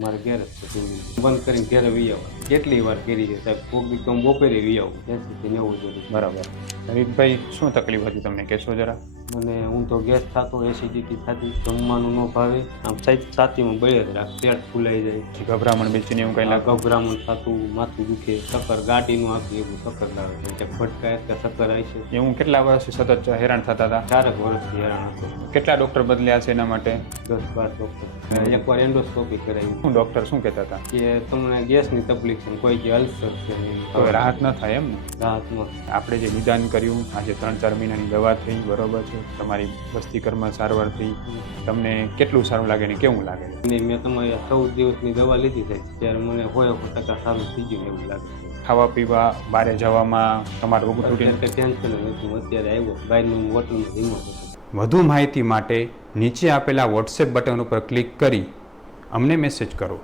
મારે ઘેર જ છે બંધ કરીને ઘેરે વી આવો કેટલી વાર કરી છે સાહેબ કોક દી તો હું બપોરે વી આવું 80 થી 90 જોડી બરાબર. હરીફભાઈ શું તકલીફ હતી તમને કહેશો જરા? મને હું તો ગેસ થતો એસિડિટી થતી જમવાનું ન ભાવે આમ છાતીમાં બળે જ રાખ પેટ ફૂલાઈ જાય ગભરામણ બેચીને એવું કઈ લાગે? ગભરામણ થતું માથું દુખે ચક્કર ગાડીનું આખી એવું ચક્કર લાવે છે ફટકાય કે ચક્કર આવી છે એવું કેટલા વર્ષથી સતત હેરાન થતા હતા? 4 વર્ષથી હેરાન હતો કેટલા ડૉક્ટર બદલ્યા છે એના માટે? 10-12 ડૉક્ટર એકવાર એન્ડોસ્કોપી કરાવી શું ડૉક્ટર શું કહેતા હતા? કે તમને ગેસની તકલીફ છે કોઈ કે અલ્સર છે તો રાહત ન થાય એમ ને? રાહતમાં આપણે જે નિદાન કર્યું આજે 3-4 મહિનાની દવા થઈ બરોબર છે, તમારી વસ્તીકરમાં સારવાર થઈ, તમને કેટલું સારું લાગે ને કેવું લાગે? મેં તમારી 14 દિવસની દવા લીધી છે ત્યારે મને 100% સારું થઈ ગયું એવું લાગે છે. ખાવા પીવા બહાર જવામાં તમારું રોગ તૂટીને ટેન્શન નથી અત્યારે આવ્યો બહારનું હોટલનું ધીમો હતો. વધુ માહિતી માટે નીચે આપેલા વોટ્સએપ બટન ઉપર ક્લિક કરી અમને મેસેજ કરો.